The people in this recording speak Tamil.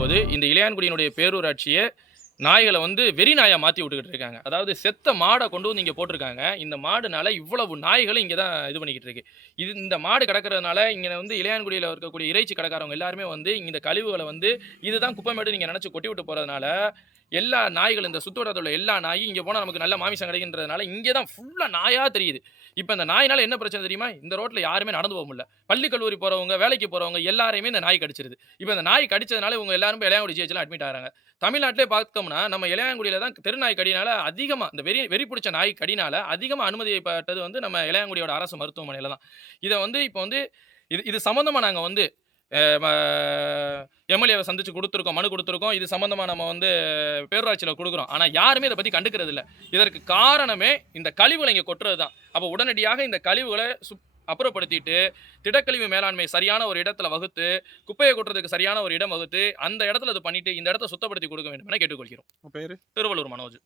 போது இந்த இளையான்குடியினுடைய பேரூராட்சியை நாய்களை வந்து வெறி நாயா மாற்றி விட்டுக்கிட்டு இருக்காங்க. அதாவது செத்த மாடை கொண்டு வந்து இங்கே போட்டிருக்காங்க. இந்த மாடுனால இவ்வளவு நாய்களும் இங்கே தான் இது பண்ணிக்கிட்டு இருக்கு. இந்த மாடு கிடக்கிறதுனால இங்கே வந்து இளையான்குடியில் இருக்கக்கூடிய இறைச்சி கடைக்காரவங்க எல்லாருமே வந்து இந்த கழிவுகளை வந்து இதுதான் குப்பைமேடு நீங்கள் நினச்சி கொட்டி விட்டு போகிறதுனால எல்லா நாய்கள் இந்த சுத்தோட்டத்தில் உள்ள எல்லா நாயும் இங்கே போனால் நமக்கு நல்ல மாமிசம் கிடைக்கின்றதுனால இங்கே தான் ஃபுல்லாக நாயாக தெரியுது. இப்போ இந்த நாயினால என்ன பிரச்சனை தெரியுமா? இந்த ரோட்டில் யாருமே நடந்து போக முடியல. பள்ளி கல்லூரி போகிறவங்க, வேலைக்கு போகிறவங்க எல்லாரையுமே இந்த நாய் கடிச்சிருது. இப்போ இந்த நாய் கடிச்சதுனால இவங்க எல்லாரும் இளையான்குடி ஜிஹெச்ல அட்மிட் ஆகுறாங்க. தமிழ்நாட்டிலே பார்த்தோம்னா, நம்ம இளையான்குடியில தான் தெருநாய் கடினால அதிகமா இந்த வெறி பிடிச்ச நாய் கடினால அதிகமா அனுமதிக்கப்பட்டது வந்து நம்ம இளையான்குடியோட அரசு மருத்துவமனையில தான். இத வந்து இப்போ வந்து இது சம்மந்தமா நாங்க வந்து அ ம எம்எல்ஏவ சந்திச்சு குடுத்துருக்கோம். மனு குடுத்துருக்கோம். இது சம்மந்தமா நம்ம வந்து பேரூராட்சியில குடுக்குறோம். ஆனா யாருமே இத பத்தி கண்டுக்கிறது இல்ல. இதற்கு காரணமே இந்த கழிவுகள இங்க கொட்டுறது தான். அப்ப உடனடியாக இந்த கழிவுகள அப்புறப்படுத்திட்டு, திடக்கழிவு மேலாண்மை சரியான ஒரு இடத்துல வகுத்து, குப்பைய கொட்டுறதுக்கு சரியான ஒரு இடம் வகுத்து, அந்த இடத்துல அத பண்ணிட்டு, இந்த இடத்த சுத்தப்படுத்தி குடுக்க வேண்டும் என கேட்டுக்கொள்கிறோம். உங்க பேரு? திருவள்ளூர் மனோஜ்.